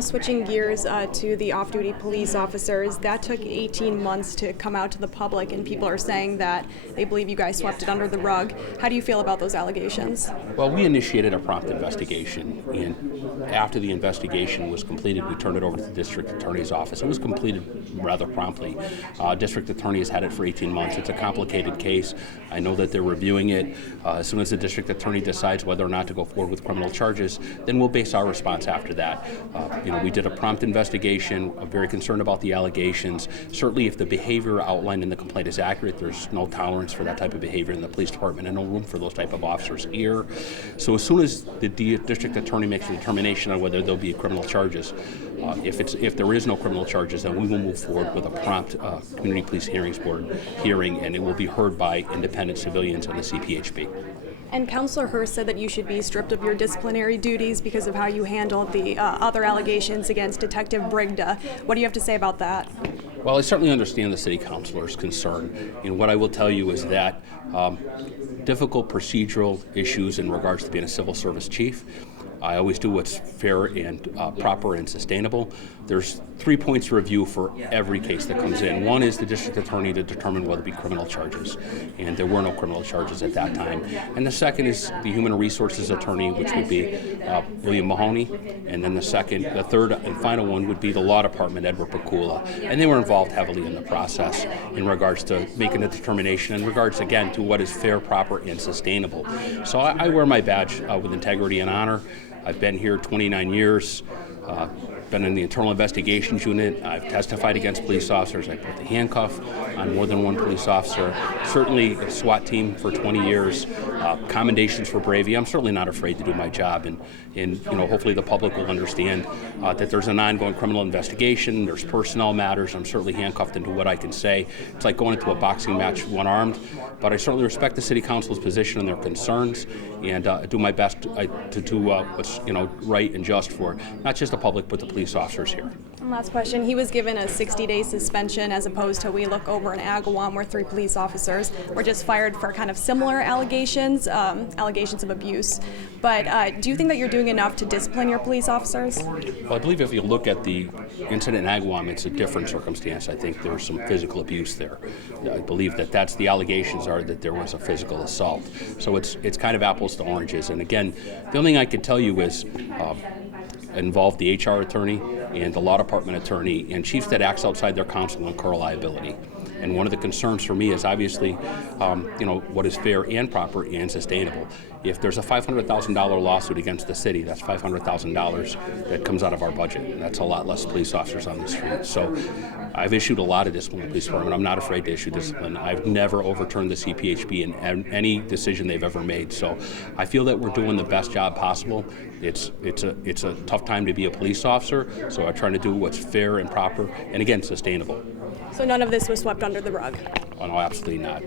Switching gears to the off-duty police officers, that took 18 months to come out to the public, and people are saying that they believe you guys swept it under the rug. How do you feel about those allegations? Well, we initiated a prompt investigation, and after the investigation was completed, we turned it over to the district attorney's office. It was completed rather promptly. District attorney has had it for 18 months. It's a complicated case. I know that they're reviewing it. As soon as the district attorney decides whether or not to go forward with criminal charges, then we'll base our response after that. We did a prompt investigation. I'm very concerned about the allegations. Certainly, if the behavior outlined in the complaint is accurate, there's no tolerance for that type of behavior in the police department and no room for those type of officers here. So as soon as the district attorney makes a determination on whether there'll be criminal charges, if there is no criminal charges, then we will move forward with a prompt Community Police Hearings Board hearing, and it will be heard by independent civilians and the CPHB. And Councilor Hurst said that you should be stripped of your disciplinary duties because of how you handled the other allegations against Detective Brigda. What do you have to say about that? Well, I certainly understand the city councilor's concern. And what I will tell you is that difficult procedural issues in regards to being a civil service chief, I always do what's fair and proper and sustainable. There's 3 points to review for every case that comes in. One is the district attorney to determine whether it be criminal charges, and there were no criminal charges at that time. And the second is the human resources attorney, which would be William Mahoney, and then the third and final one would be the law department, Edward Pakula, and they were involved heavily in the process in regards to making a determination in regards, again, to what is fair, proper, and sustainable. So I wear my badge with integrity and honor. I've been here 29 years, been in the internal investigations unit. I've testified against police officers. I put the handcuff on more than one police officer. Certainly a SWAT team for 20 years. Commendations for bravery. I'm certainly not afraid to do my job, and hopefully the public will understand that there's an ongoing criminal investigation. There's personnel matters. I'm certainly handcuffed into what I can say. It's like going into a boxing match one-armed, but I certainly respect the city council's position and their concerns, and do my best to do what's right and just for not just the public but the police officers here. And last question, he was given a 60-day suspension as opposed to we look over in Agawam where 3 police officers were just fired for kind of similar allegations of abuse. But do you think that you're doing enough to discipline your police officers? Well, I believe if you look at the incident in Agawam, it's a different circumstance. I think there was some physical abuse there. I believe that's the allegations are that there was a physical assault. So it's kind of apples to oranges. And again, the only thing I can tell you is involve the HR attorney and the law department attorney and chiefs that acts outside their counsel incur liability. And one of the concerns for me is obviously, what is fair and proper and sustainable. If there's a $500,000 lawsuit against the city, that's $500,000 that comes out of our budget. And that's a lot less police officers on the street. So I've issued a lot of discipline in the police department. I'm not afraid to issue discipline. I've never overturned the CPHB in any decision they've ever made. So I feel that we're doing the best job possible. It's a tough time to be a police officer, so I'm trying to do what's fair and proper and, again, sustainable. So none of this was swept under the rug? Oh, no, absolutely not.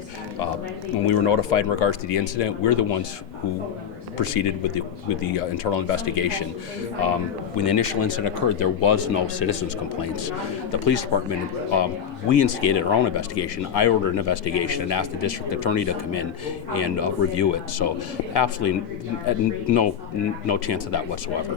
When we were notified in regards to the incident, we're the ones who proceeded with the internal investigation. When the initial incident occurred, there was no citizens' complaints. The police department, we instigated our own investigation. I ordered an investigation and asked the district attorney to come in and review it. So absolutely no chance of that whatsoever.